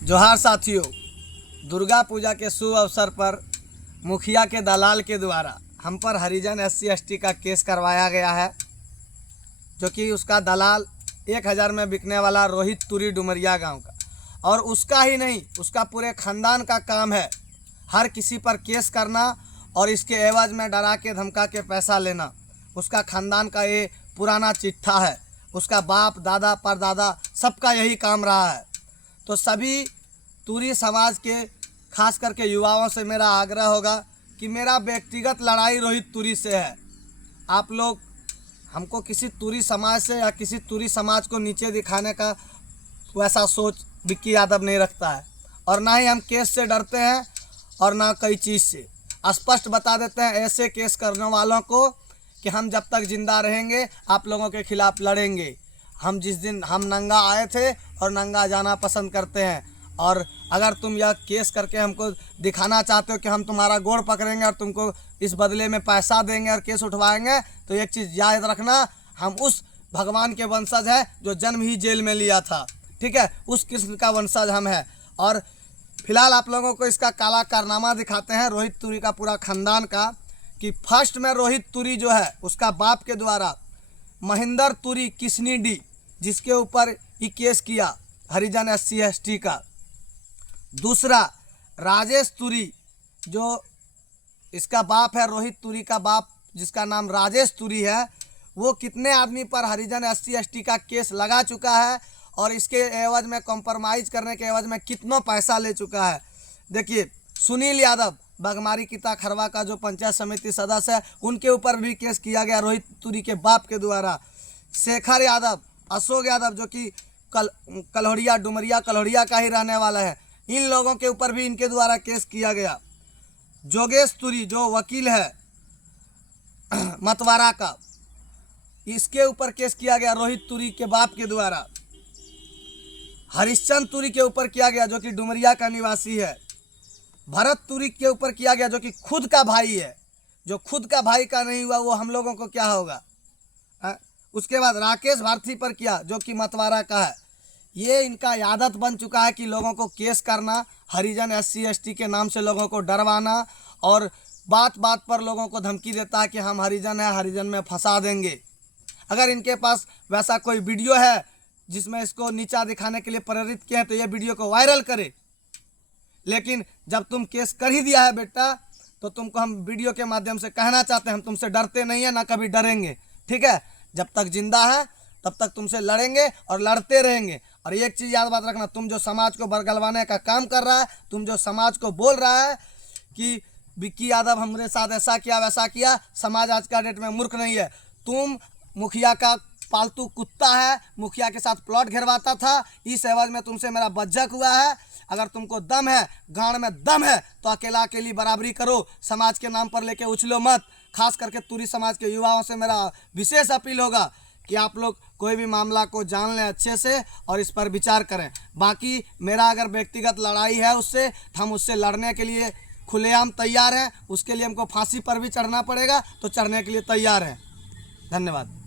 जोहार साथियों, दुर्गा पूजा के शुभ अवसर पर मुखिया के दलाल के द्वारा हम पर हरिजन SC/ST का केस करवाया गया है, जो कि उसका दलाल 1000 में बिकने वाला रोहित तुरी डुमरिया गांव का, और उसका ही नहीं, उसका पूरे खानदान का काम है हर किसी पर केस करना और इसके एवज में डरा के धमका के पैसा लेना। उसका खानदान का ये पुराना चिट्ठा है, उसका बाप दादा परदादा सबका यही काम रहा है। तो सभी तुरी समाज के खास करके युवाओं से मेरा आग्रह होगा कि मेरा व्यक्तिगत लड़ाई रोहित तुरी से है। आप लोग हमको किसी तुरी समाज से या किसी तुरी समाज को नीचे दिखाने का वैसा सोच विक्की यादव नहीं रखता है, और ना ही हम केस से डरते हैं और ना कई चीज़ से। स्पष्ट बता देते हैं ऐसे केस करने वालों को कि हम जब तक जिंदा रहेंगे आप लोगों के खिलाफ लड़ेंगे। हम जिस दिन हम नंगा आए थे और नंगा जाना पसंद करते हैं, और अगर तुम यह केस करके हमको दिखाना चाहते हो कि हम तुम्हारा गोड़ पकड़ेंगे और तुमको इस बदले में पैसा देंगे और केस उठवाएंगे, तो एक चीज़ याद रखना, हम उस भगवान के वंशज हैं जो जन्म ही जेल में लिया था। ठीक है, उस किस्म का वंशज हम हैं। और फिलहाल आप लोगों को इसका काला कारनामा दिखाते हैं रोहित तुरी का पूरा खानदान का, कि फर्स्ट में रोहित तुरी जो है उसका बाप के द्वारा महेंद्र तुरी किसनी डी, जिसके ऊपर ये केस किया हरिजन SC/ST का। दूसरा राजेश तुरी, जो इसका बाप है, रोहित तुरी का बाप जिसका नाम राजेश तुरी है, वो कितने आदमी पर हरिजन SC/ST का केस लगा चुका है और इसके एवज में कॉम्प्रोमाइज़ करने के एवज में कितना पैसा ले चुका है। देखिए, सुनील यादव बगमारी किता खरवा का जो पंचायत समिति सदस्य है, उनके ऊपर भी केस किया गया रोहित तुरी के बाप के द्वारा। शेखर यादव, अशोक यादव जो कि कलहड़िया डुमरिया कलहड़िया का ही रहने वाला है, इन लोगों के ऊपर भी इनके द्वारा केस किया गया। जोगेश तुरी जो वकील है मतवारा का, इसके ऊपर केस किया गया रोहित तुरी के बाप के द्वारा। हरिश्चंद्र तुरी के ऊपर किया गया जो कि डुमरिया का निवासी है। भरत तुरी के ऊपर किया गया जो कि खुद का भाई है। जो खुद का भाई का नहीं हुआ वो हम लोगों को क्या होगा। उसके बाद राकेश भारती पर किया जो कि मतवारा का है। ये इनका आदत बन चुका है कि लोगों को केस करना, हरिजन SC/ST के नाम से लोगों को डरवाना, और बात बात पर लोगों को धमकी देता है कि हम हरिजन हैं, हरिजन में फंसा देंगे। अगर इनके पास वैसा कोई वीडियो है जिसमें इसको नीचा दिखाने के लिए प्रेरित किया है तो ये वीडियो को वायरल करे। लेकिन जब तुम केस कर ही दिया है बेटा, तो तुमको हम वीडियो के माध्यम से कहना चाहते हैं, हम तुमसे डरते नहीं है, ना कभी डरेंगे। ठीक है, जब तक जिंदा है तब तक तुमसे लड़ेंगे और लड़ते रहेंगे। और एक चीज़ याद बात रखना, तुम जो समाज को बरगलवाने का काम कर रहा है, तुम जो समाज को बोल रहा है कि विक्की यादव हमारे साथ ऐसा किया वैसा किया, समाज आज का डेट में मूर्ख नहीं है। तुम मुखिया का पालतू कुत्ता है, मुखिया के साथ प्लॉट घेरवाता था, इस एवज में तुमसे मेरा बज्जक हुआ है। अगर तुमको दम है, गांड में दम है, तो अकेला अकेली बराबरी करो, समाज के नाम पर लेके उछलो मत। खास करके तुरी समाज के युवाओं से मेरा विशेष अपील होगा कि आप लोग कोई भी मामला को जान लें अच्छे से और इस पर विचार करें। बाकी मेरा अगर व्यक्तिगत लड़ाई है उससे, हम उससे लड़ने के लिए खुलेआम तैयार हैं। उसके लिए हमको फांसी पर भी चढ़ना पड़ेगा तो चढ़ने के लिए तैयार हैं। धन्यवाद।